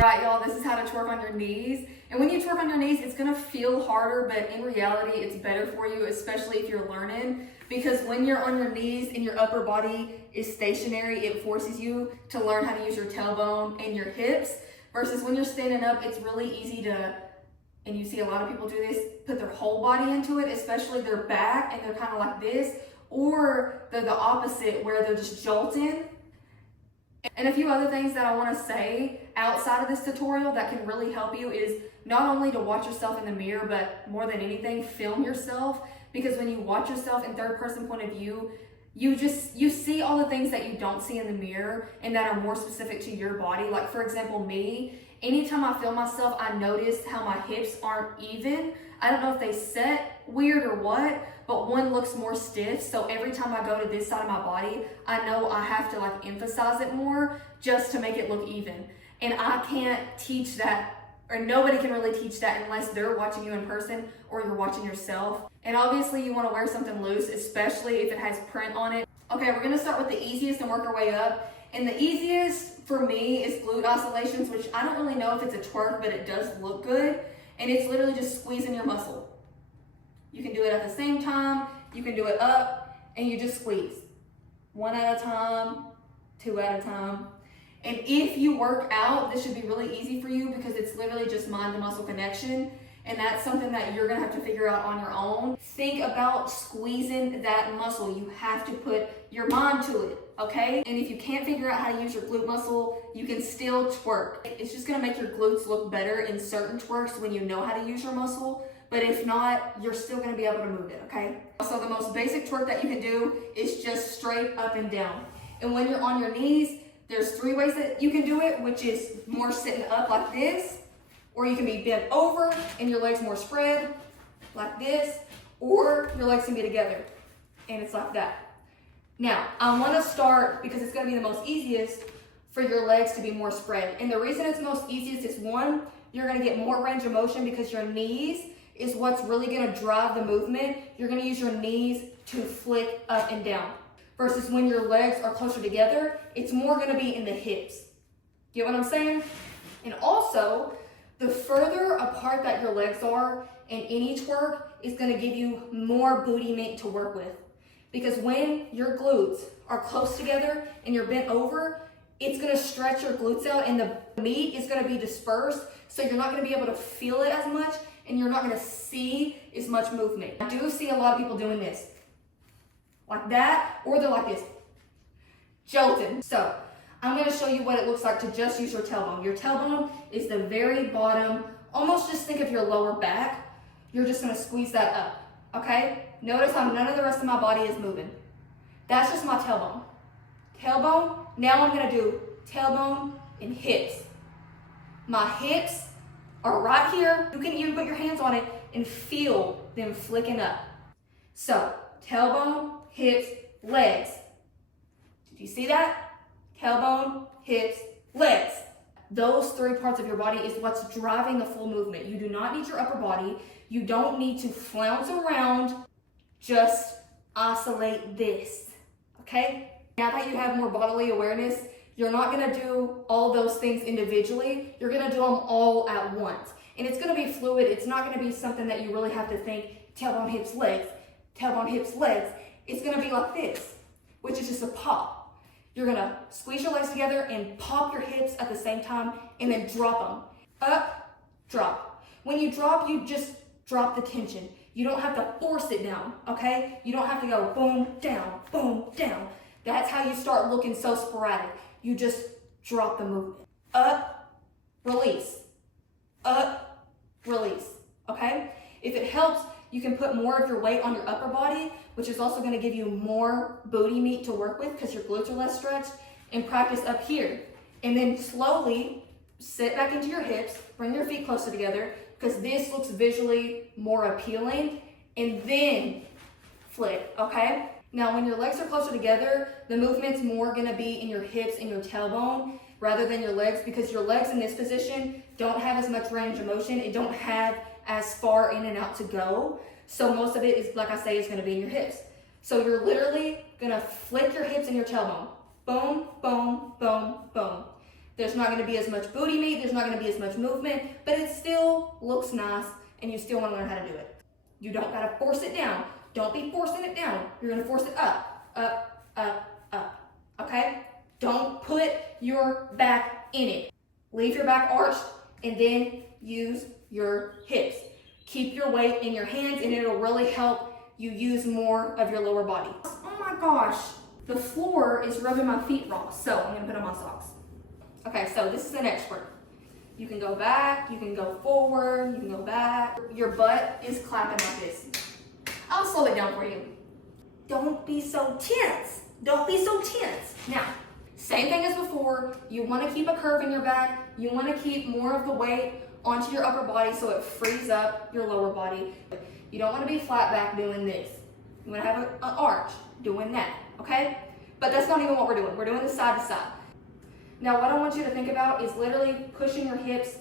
right, y'all, this is how to twerk on your knees. And when you twerk on your knees, it's gonna feel harder, but in reality, it's better for you, especially if you're learning. Because when you're on your knees and your upper body is stationary, it forces you to learn how to use your tailbone and your hips. Versus when you're standing up, it's really easy to, and you see a lot of people do this, put their whole body into it, especially their back, and they're kind of like this. Or they're the opposite, where they're just jolting. And a few other things that I want to say outside of this tutorial that can really help you is not only to watch yourself in the mirror, but more than anything, film yourself. Because when you watch yourself in third person point of view, you see all the things that you don't see in the mirror and that are more specific to your body. Like for example, me, anytime I film myself, I notice how my hips aren't even. I don't know if they set weird or what, but one looks more stiff. So every time I go to this side of my body, I know I have to like emphasize it more just to make it look even. And I can't teach that, or nobody can really teach that unless they're watching you in person or you're watching yourself. And obviously you want to wear something loose, especially if it has print on it. Okay, we're going to start with the easiest and work our way up. And the easiest for me is glute oscillations, which I don't really know if it's a twerk, but it does look good. And it's literally just squeezing your muscle. You can do it at the same time, you can do it up, and you just squeeze. One at a time, two at a time. And if you work out, this should be really easy for you because it's literally just mind to muscle connection. And that's something that you're gonna have to figure out on your own. Think about squeezing that muscle. You have to put your mind to it, okay? And if you can't figure out how to use your glute muscle, you can still twerk. It's just gonna make your glutes look better in certain twerks when you know how to use your muscle. But if not, you're still gonna be able to move it, okay? So the most basic twerk that you can do is just straight up and down. And when you're on your knees, there's 3 ways that you can do it, which is more sitting up like this, or you can be bent over and your legs more spread like this, or your legs can be together and it's like that. Now, I wanna start, because it's gonna be the most easiest, for your legs to be more spread. And the reason it's most easiest is one, you're gonna get more range of motion because your knees is what's really gonna drive the movement. You're gonna use your knees to flick up and down. Versus when your legs are closer together, it's more gonna be in the hips. Get what I'm saying? And also, the further apart that your legs are in any twerk is gonna give you more booty meat to work with. Because when your glutes are close together and you're bent over, it's gonna stretch your glutes out and the meat is gonna be dispersed, so you're not gonna be able to feel it as much and you're not gonna see as much movement. I do see a lot of people doing this. Like that, or they're like this, jolting. So, I'm gonna show you what it looks like to just use your tailbone. Your tailbone is the very bottom, almost just think of your lower back. You're just gonna squeeze that up, okay? Notice how none of the rest of my body is moving. That's just my tailbone. Tailbone, now I'm gonna do tailbone and hips. My hips are right here. You can even put your hands on it and feel them flicking up. So, tailbone, hips, legs. Did you see that? Tailbone, hips, legs. Those 3 parts of your body is what's driving the full movement. You do not need your upper body. You don't need to flounce around. Just oscillate this, okay? Now that you have more bodily awareness, you're not gonna do all those things individually. You're gonna do them all at once. And it's gonna be fluid. It's not gonna be something that you really have to think, tailbone, hips, legs, tailbone, hips, legs. It's gonna be like this, which is just a pop. You're gonna squeeze your legs together and pop your hips at the same time and then drop them. Up, drop. When you drop, you just drop the tension. You don't have to force it down, okay? You don't have to go boom, down, boom, down. That's how you start looking so sporadic. You just drop the movement. Up, release. Up, release, okay? If it helps, you can put more of your weight on your upper body, which is also gonna give you more booty meat to work with because your glutes are less stretched, and practice up here. And then slowly sit back into your hips, bring your feet closer together, because this looks visually more appealing, and then flick, okay? Now, when your legs are closer together, the movement's more gonna be in your hips and your tailbone rather than your legs, because your legs in this position don't have as much range of motion. It don't have as far in and out to go. So most of it is, like I say, is gonna be in your hips. So you're literally gonna flick your hips and your tailbone. Boom, boom, boom, boom. There's not gonna be as much booty meat, there's not gonna be as much movement, but it still looks nice and you still wanna learn how to do it. You don't gotta force it down. Don't be forcing it down. You're gonna force it up, up, up, up, okay? Don't put your back in it. Leave your back arched and then use your hips. Keep your weight in your hands and it'll really help you use more of your lower body. Oh my gosh, the floor is rubbing my feet raw, so I'm gonna put on my socks. Okay, so this is the next twerk. You can go back, you can go forward, you can go back. Your butt is clapping like this. I'll slow it down for you. Don't be so tense. Don't be so tense. Now, same thing as before. You want to keep a curve in your back. You want to keep more of the weight onto your upper body so it frees up your lower body. You don't want to be flat back doing this. You want to have an arch doing that, okay? But that's not even what we're doing. We're doing the side to side. Now, what I want you to think about is literally pushing your hips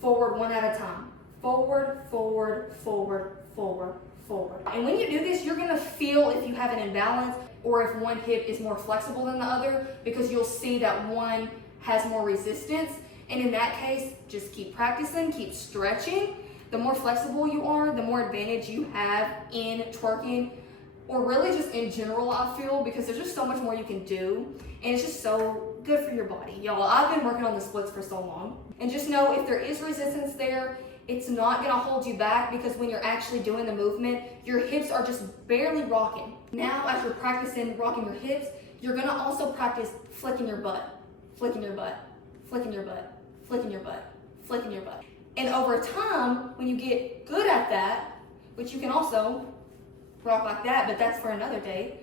forward one at a time. Forward, forward, forward, forward, forward. And when you do this, you're gonna feel if you have an imbalance or if one hip is more flexible than the other, because you'll see that one has more resistance. And in that case, just keep practicing, keep stretching. The more flexible you are, the more advantage you have in twerking, or really just in general, I feel, because there's just so much more you can do. And it's just so good for your body. Y'all, I've been working on the splits for so long. And just know if there is resistance there, it's not gonna hold you back, because when you're actually doing the movement, your hips are just barely rocking. Now, as you're practicing rocking your hips, you're gonna also practice flicking your butt, flicking your butt, flicking your butt, flicking your butt, flicking your butt. And over time, when you get good at that, which you can also rock like that, but that's for another day.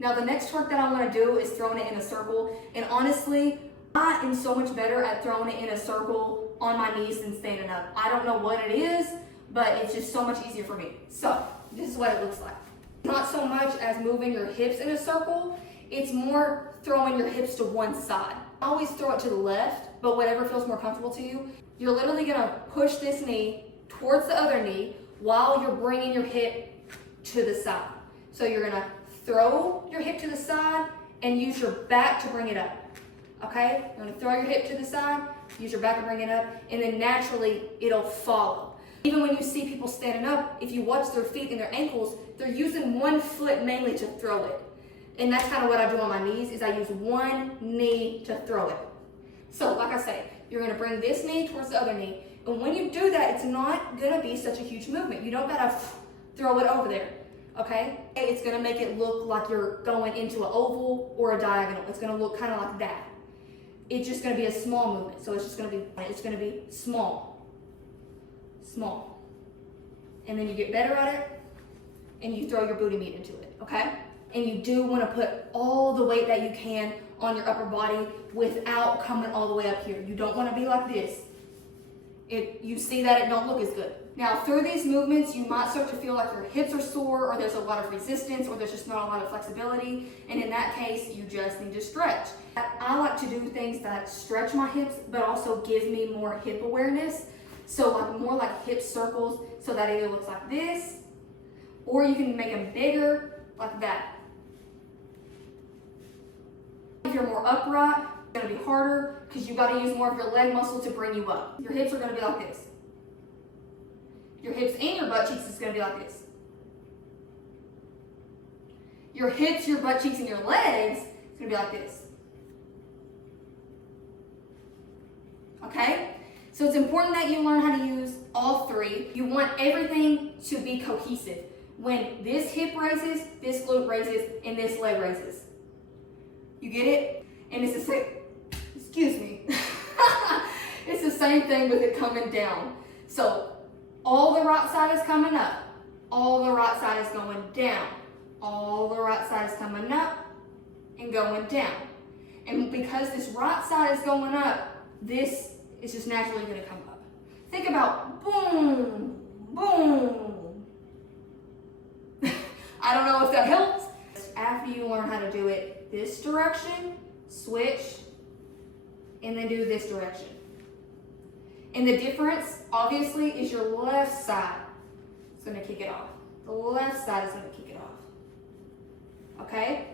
Now, the next twerk that I wanna do is throwing it in a circle. And honestly, I am so much better at throwing it in a circle on my knees than standing up. I don't know what it is, but it's just so much easier for me. So, this is what it looks like. Not so much as moving your hips in a circle, it's more throwing your hips to one side. I always throw it to the left, but whatever feels more comfortable to you. You're literally gonna push this knee towards the other knee while you're bringing your hip to the side. So you're gonna throw your hip to the side and use your back to bring it up. Okay? You're gonna throw your hip to the side, use your back to bring it up, and then naturally it'll follow. Even when you see people standing up, if you watch their feet and their ankles, they're using one foot mainly to throw it. And that's kind of what I do on my knees, is I use one knee to throw it. So like I say, you're gonna bring this knee towards the other knee. And when you do that, it's not gonna be such a huge movement. You don't gotta throw it over there, okay? It's gonna make it look like you're going into an oval or a diagonal. It's gonna look kind of like that. It's just gonna be a small movement. So it's gonna be small, small. And then you get better at it and you throw your booty meat into it, okay? And you do wanna put all the weight that you can on your upper body without coming all the way up here. You don't wanna be like this. You see that it don't look as good. Now, through these movements, you might start to feel like your hips are sore, or there's a lot of resistance, or there's just not a lot of flexibility. And in that case, you just need to stretch. I like to do things that stretch my hips, but also give me more hip awareness. So like more like hip circles, so that either looks like this, or you can make them bigger, like that. If you're more upright, it's gonna be harder, because you gotta use more of your leg muscle to bring you up. Your hips are gonna be like this. Your hips and your butt cheeks is gonna be like this. Your hips, your butt cheeks, and your legs is gonna be like this. Okay? So it's important that you learn how to use all three. You want everything to be cohesive. When this hip raises, this glute raises, and this leg raises. You get it? And it's the same, excuse me. It's the same thing with it coming down. So all the right side is coming up. All the right side is going down. All the right side is coming up and going down. And because this right side is going up, this is just naturally going to come up. Think about boom, boom. I don't know if that helps. After you learn how to do it this direction, switch, and then do this direction. And the difference, obviously, is your left side is going to kick it off. The left side is going to kick it off. Okay?